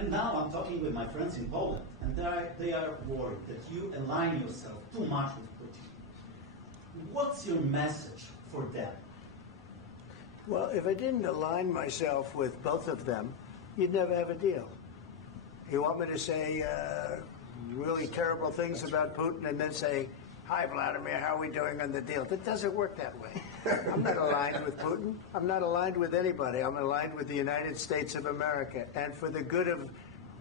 And now I'm talking with my friends in Poland, and they are worried that you align yourself too much with Putin. What's your message for them? Well, if I didn't align myself with both of them, you'd never have a deal. You want me to say really terrible things about Putin and then say, "Hi, Vladimir, how are we doing on the deal?" That doesn't work that way. I'm not aligned with Putin. I'm not aligned with anybody. I'm aligned with the United States of America. And for the good of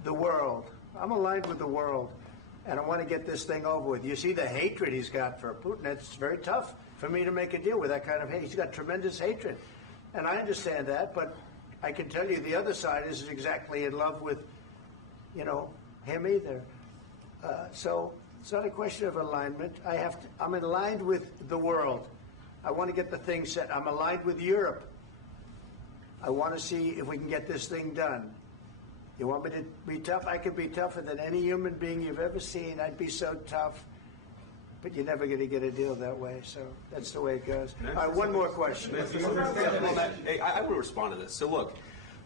the world, I'm aligned with the world. And I want to get this thing over with. You see the hatred he's got for Putin. It's very tough for me to make a deal with that kind of hate. He's got tremendous hatred. And I understand that, but I can tell you the other side isn't exactly in love with, him either. So it's not a question of alignment. I'm aligned with the world. I want to get the thing set. I'm aligned with Europe. I want to see if we can get this thing done. You want me to be tough? I could be tougher than any human being you've ever seen. I'd be so tough. But you're never going to get a deal that way. So that's the way it goes. All right, one more question. Hey, I want to respond to this. So look,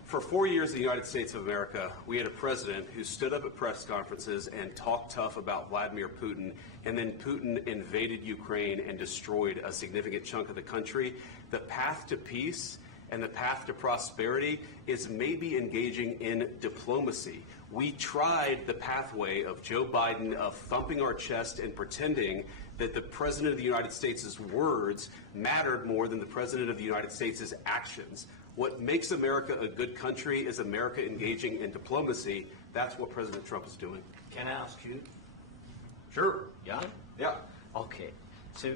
for 4 years in the United States of America, we had a president who stood up at press conferences and talked tough about Vladimir Putin, and then Putin invaded Ukraine and destroyed a significant chunk of the country. The path to peace and the path to prosperity is maybe engaging in diplomacy. We tried the pathway of Joe Biden of thumping our chest and pretending that the President of the United States' words mattered more than the President of the United States' actions. What makes America a good country is America engaging in diplomacy. That's what President Trump is doing. Can I ask you? Sure. Yeah? Yeah. Okay. So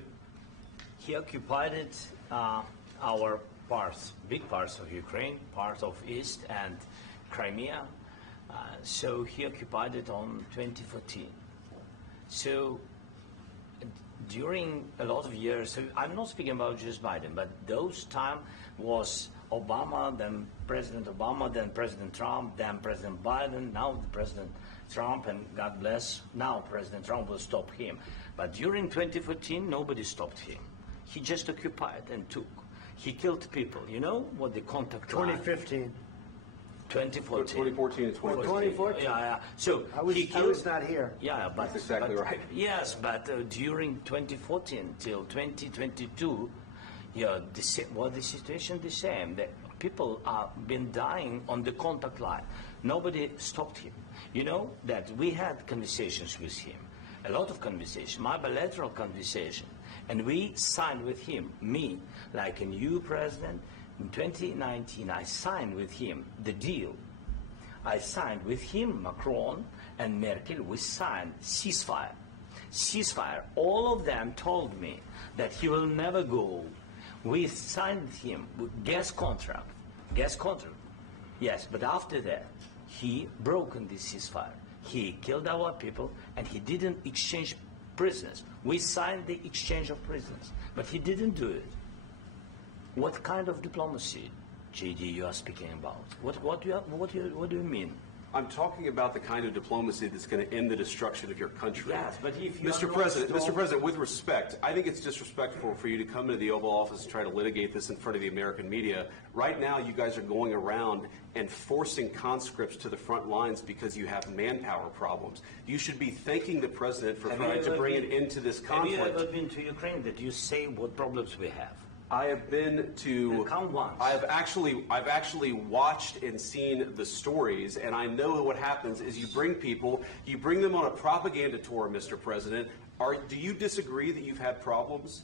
he occupied our parts, big parts of Ukraine, part of East and Crimea. So he occupied it on 2014. So during a lot of years, so I'm not speaking about just Biden, but those time was Obama, then President Obama, then President Trump, then President Biden, now President Trump, and God bless, now President Trump will stop him. But during 2014, nobody stopped him. He just occupied and took. He killed people. You know what the contact 2015. 2014. 2014 and 2015. 2014. Yeah. So I was not here. Yeah, but that's exactly right. Yes, but during 2014 till 2022, the situation the same. The people have been dying on the contact line. Nobody stopped him. You know that we had conversations with him, a lot of conversation, my bilateral conversation, and we signed with him, me, like a new president. In 2019, I signed with him the deal. I signed with him, Macron and Merkel, we signed ceasefire. Ceasefire. All of them told me that he will never go. We signed with him with gas contract. Gas contract. Yes, but after that, he broken this ceasefire. He killed our people and he didn't exchange prisoners. We signed the exchange of prisoners, but he didn't do it. What kind of diplomacy, JD, you are speaking about? What do you mean? I'm talking about the kind of diplomacy that's going to end the destruction of your country. Yes, but if you Mr. President, with respect, I think it's disrespectful for you to come into the Oval Office and try to litigate this in front of the American media. Right now, you guys are going around and forcing conscripts to the front lines because you have manpower problems. You should be thanking the President for trying to bring an end to this conflict. Have you ever been to Ukraine that you say what problems we have? I have been to. Count once. I've actually watched and seen the stories, and I know what happens is you bring them on a propaganda tour, Mr. President. Do you disagree that you've had problems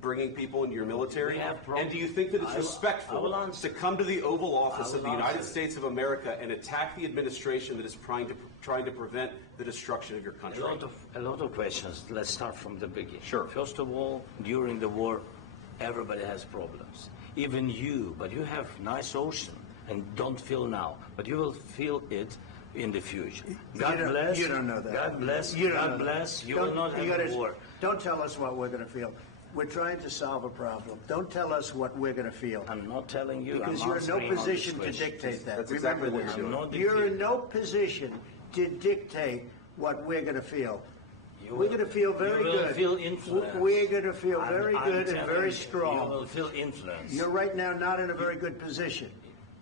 bringing people into your military? We have problems. And do you think that it's respectful to come to the Oval Office of the United States of America and attack the administration that is trying to prevent the destruction of your country? A lot of questions. Let's start from the beginning. Sure. First of all, during the war, everybody has problems. Even you, but you have nice ocean and don't feel now, but you will feel it in the future. God bless. You don't know that. God bless. God bless. You will not have war. Don't tell us what we're going to feel. We're trying to solve a problem. Don't tell us what we're going to feel. I'm not telling you. Because you're in no position to dictate that. That's exactly what you're doing. You're in no position to dictate what we're going to feel. We're going to feel very good. You will feel influence. We're going to feel very good and very strong. You will feel influence. You're right now not in a very good position.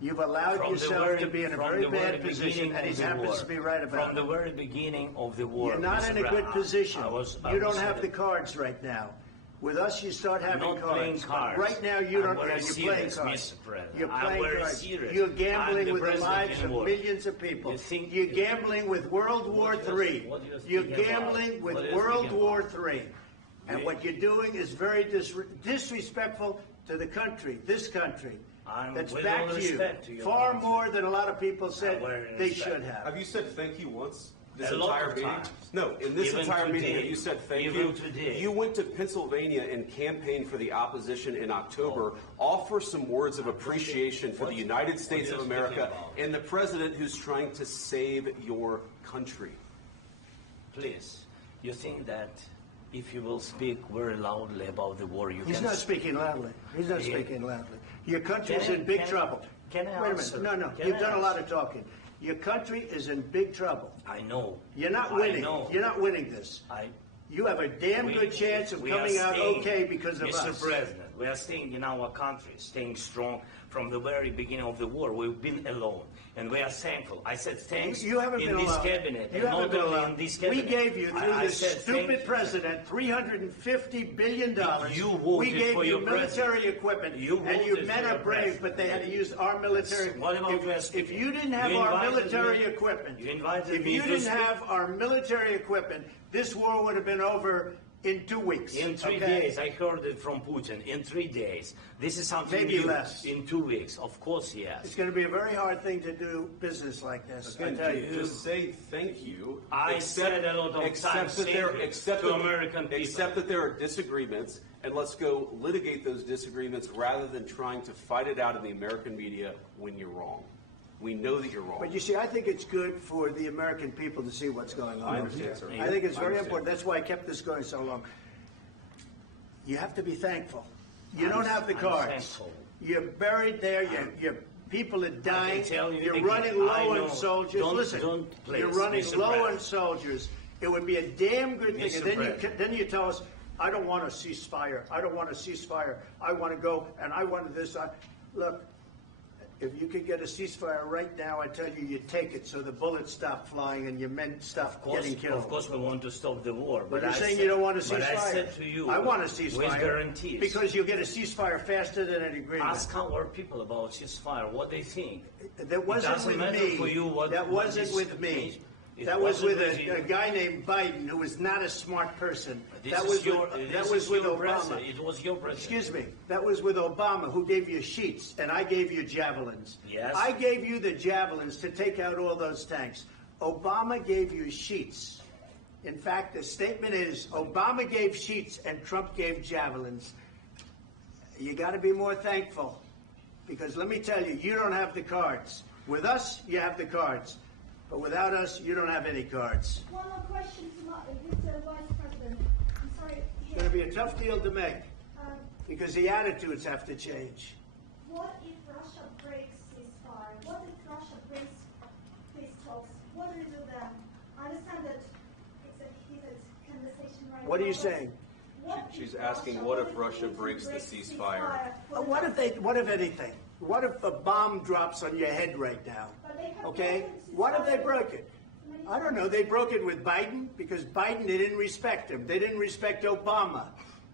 You've allowed From the yourself very- to be in a from very the very bad position, beginning and he of the happens war. to be right about From the it. very beginning of the war. You're not Mr. in a good Brown, position. I You don't was have in the cards right now. With us, you start having not playing cards. cards. Right now, you I'm don't. very You're playing serious, cards. Mr. President. You're I'm playing very cards. serious. You're I'm gambling the with the president lives in of war. millions of people. You think- You're gambling with World War What do you- III. what do you You're speaking about? gambling with What are you World speaking War about? III. And what you're doing is very disrespectful to the country, this country. I'm That's with back all to you. respect to your Far country. more than a lot of people said very they respect. should have. Have you said thank you once? This A lot entire of meeting? times. No, in this Even entire meeting, today. have you said thank Even you? today. You went to Pennsylvania and campaigned for the opposition in October. Offer some words of appreciation for the United States are of you America speaking about? and the president who's trying to save your country. Please, you think that if you will speak very loudly about the war, you He's can... not speaking loudly. He's not Yeah. speaking loudly. Your country's Can I- in big can I- trouble. can I Wait a answer? minute. No. Can You've I done a lot answer? of talking. Your country is in big trouble. I know. You're not I winning. know. You're not winning this. You have a damn good chance of we are coming out staying- okay because of Mr. us. President, we are staying in our country, staying strong from the very beginning of the war. We've been alone, and we are thankful. I said thanks You haven't in been this allowed. cabinet, You and haven't not been only allowed. in this We cabinet. gave you, through I this said thank stupid you. president, $350 billion. You voted we gave for you your military president. equipment, You and you voted men for are your brave, president. but they had to use our military. What about if, West if you Virginia? didn't have You our invited military me- equipment, you invited if me you to didn't speak. have our military equipment, this war would have been over in 2 weeks. In 3 okay? days, I heard it from Putin. In 3 days, this is something Maybe new. less. In 2 weeks, of course, It's yes. going to be a very hard thing to do business like this. I Again, tell you. just say thank you. I said a lot of accept times that there, thank you accept to that- American people. Accept that there are disagreements, and let's go litigate those disagreements rather than trying to fight it out in the American media when you're wrong. We know that you're wrong. But you see, I think it's good for the American people to see what's going on. I understand, sir. I think it's I very understand. important. That's why I kept this going so long. You have to be thankful. You don't have the I'm cards. thankful. You're buried there. Your people are dying. tell you You're again, running I low know. on soldiers. Don't- Listen, don't, please, you're running Mr. low on President. soldiers. It would be a damn good thing. Mr. And then President. then you tell us, I don't want a ceasefire. I don't want a ceasefire. I want to go and I want this. Look, if you could get a ceasefire right now, I tell you, you take it so the bullets stop flying and your men stop getting killed. Of course, we want to stop the war. But you're I saying said- you don't want a ceasefire. But I said to you, I want a ceasefire. with guarantees. Because you'll get a ceasefire faster than an agreement. Ask our people about ceasefire, what they think. That wasn't doesn't with matter me. for you what- that what wasn't is- with me. it That was with wasn't with you. a guy named Biden, who was not a smart person. This That is was your, with, this that was is with your Obama. president. It was your president. Excuse me. That was with Obama, who gave you sheets, and I gave you javelins. Yes. I gave you the javelins to take out all those tanks. Obama gave you sheets. In fact, the statement is Obama gave sheets and Trump gave javelins. You got to be more thankful, because let me tell you, you don't have the cards. With us, you have the cards. But without us, you don't have any cards. One more question to Mr. Vice President. I'm sorry. It's going to be a tough deal to make, Um, because the attitudes have to change. what if Russia breaks ceasefire? What if Russia breaks peace talks? What do you do then? I understand that it's a heated conversation right now. What are you but saying? what She's if asking, what if Russia Putin breaks the breaks ceasefire? for What the- if anything? What if a bomb drops on your head right now? But they have Okay? broken ceasefire What if they broke it? many I don't know. times. They broke it with Biden because Biden, they didn't respect him. They didn't respect Obama.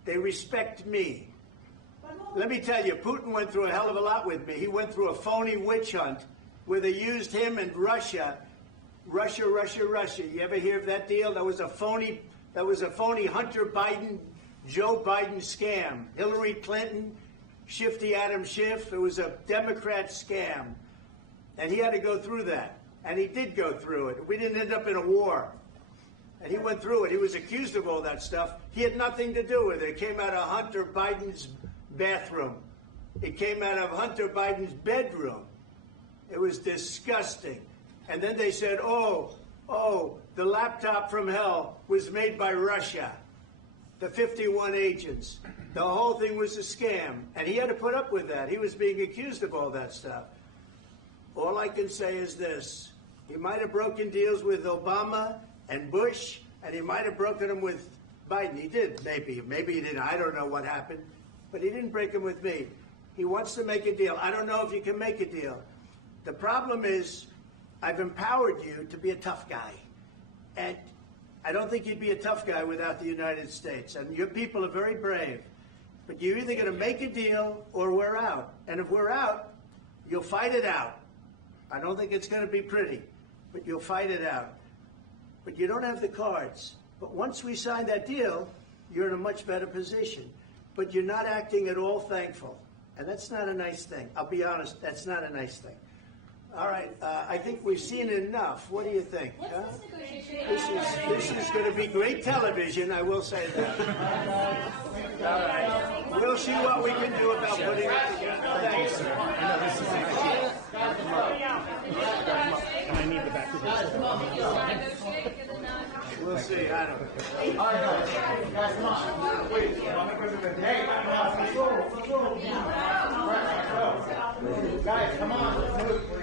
They respect me. But what- Let me tell you, Putin went through a hell of a lot with me. He went through a phony witch hunt where they used him and Russia. Russia. You ever hear of that deal? That was a phony Hunter Biden, Joe Biden scam. Hillary Clinton, Shifty Adam Schiff. It was a Democrat scam. And he had to go through that. And he did go through it. We didn't end up in a war. And he went through it. He was accused of all that stuff. He had nothing to do with it. It came out of Hunter Biden's bathroom. It came out of Hunter Biden's bedroom. It was disgusting. And then they said, oh, the laptop from hell was made by Russia. The 51 agents. The whole thing was a scam. And he had to put up with that. He was being accused of all that stuff. All I can say is this. He might have broken deals with Obama and Bush, and he might have broken them with Biden. He did, maybe. Maybe he didn't. I don't know what happened. But he didn't break them with me. He wants to make a deal. I don't know if you can make a deal. The problem is I've empowered you to be a tough guy. And I don't think you'd be a tough guy without the United States. And your people are very brave. But you're either going to make a deal or we're out. And if we're out, you'll fight it out. I don't think it's going to be pretty, but you'll fight it out. But you don't have the cards. But once we sign that deal, you're in a much better position. But you're not acting at all thankful. And that's not a nice thing. I'll be honest, that's not a nice thing. All right, I think we've seen enough. What do you think? Huh? This is going to be great television, I will say that. All right. We'll see what we can do about putting it together. Thanks. I need the back of this. We'll see. I don't know. All right, guys, come on. Wait, hey, let's go. Guys, come on. Let's move.